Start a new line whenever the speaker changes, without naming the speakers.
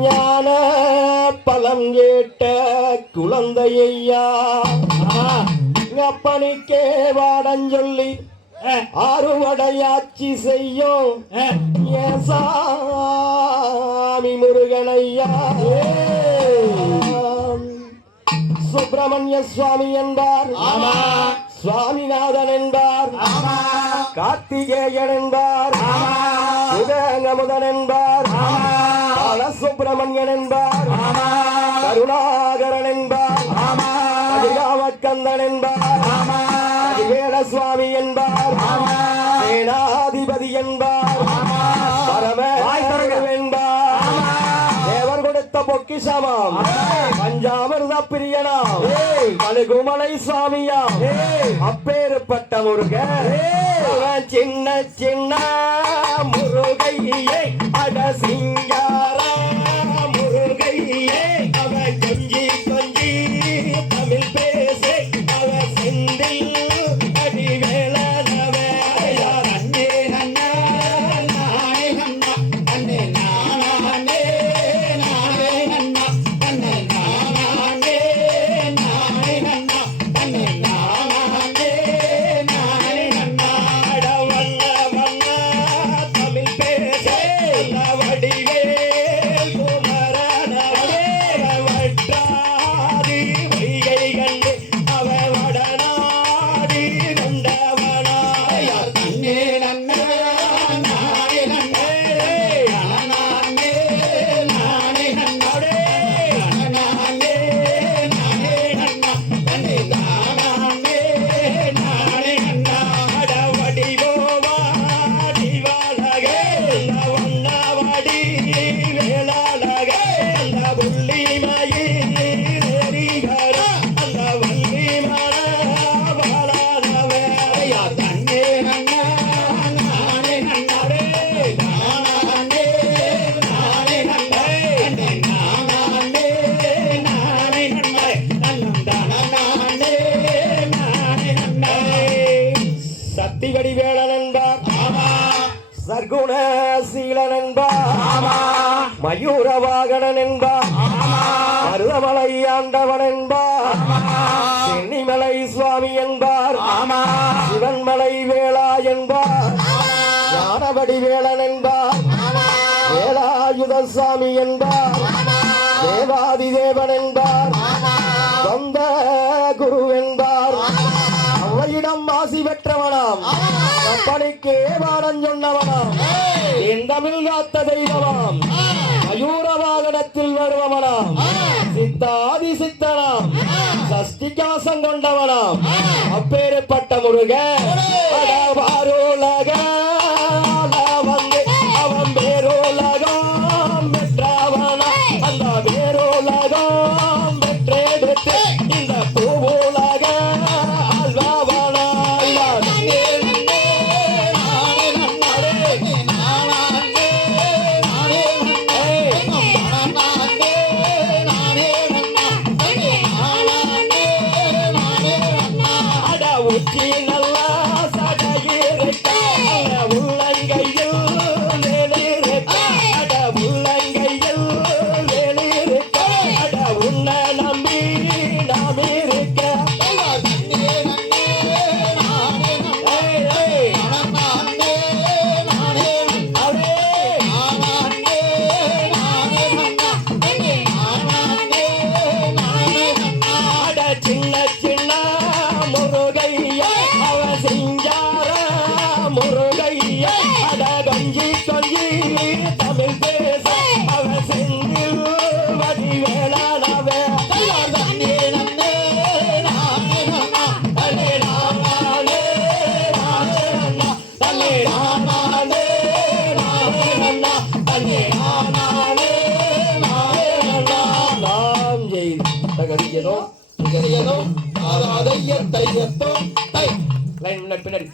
ஞான பலம் கேட்ட குழந்தை ஐயா அப்பனுக்கே வாடஞ்சொல்லி அறுவடையாட்சி செய்யும் சாமி முருகனையா சுப்பிரமணிய சுவாமி என்பார். சுவாமிநாதன் என்பார் கார்த்திகேயன் என்பார். சுகங்கமுதன் என்பார் பாலசுப்பிரமணியன் என்பார் கருணாகரன் என்பார் கதிராமக்கந்தன் என்பார் கதிவேல சுவாமி என்பார் சேனாதிபதி என்பார் பரம என்பார் தேவர் கொடுத்த பொக்கிஷமாம். பஞ்சாமிர்த பிரியனாம் கழுகுமலை சுவாமியாம் அப்பேறுப்பட்ட முருகன் சின்ன சின்ன முருகையே அட சிங்கார சீலன் என்பார் மயூர வாகனன் என்பார் மருதமலை ஆண்டவன் என்பார் சென்னிமலை சுவாமி என்பார். சிவன்மலை வேளா என்பார். ஞானவடி வேலன் என்பார் வேலாயுத சாமி என்பார். தேவாதி தேவன் என்பார் சொந்த குரு என்பார் அவையிடம் ஆசி பெற்றவனாம். கப்பனுக்கே ஏவாடம் சொன்னவனாம். என் தமிழ் காத்த தெய்வமாம். மயூர வாகனத்தில் வருபவனாம். சித்தாதி சித்தனாம். சஷ்டிகாசம் கொண்டவனாம். அப்பேறுப்பட்ட முருகன். சின்ன சின்ன முருகையா அவ சிங்கார முருகையா அத கொஞ்சி கொஞ்சி தமிழ் பேச அவ செந்தில் வடி வேளாணவே தன்னே நன்னே நானே
தையத்தோ தை
லைன் முன்னாடி பின்னாடி.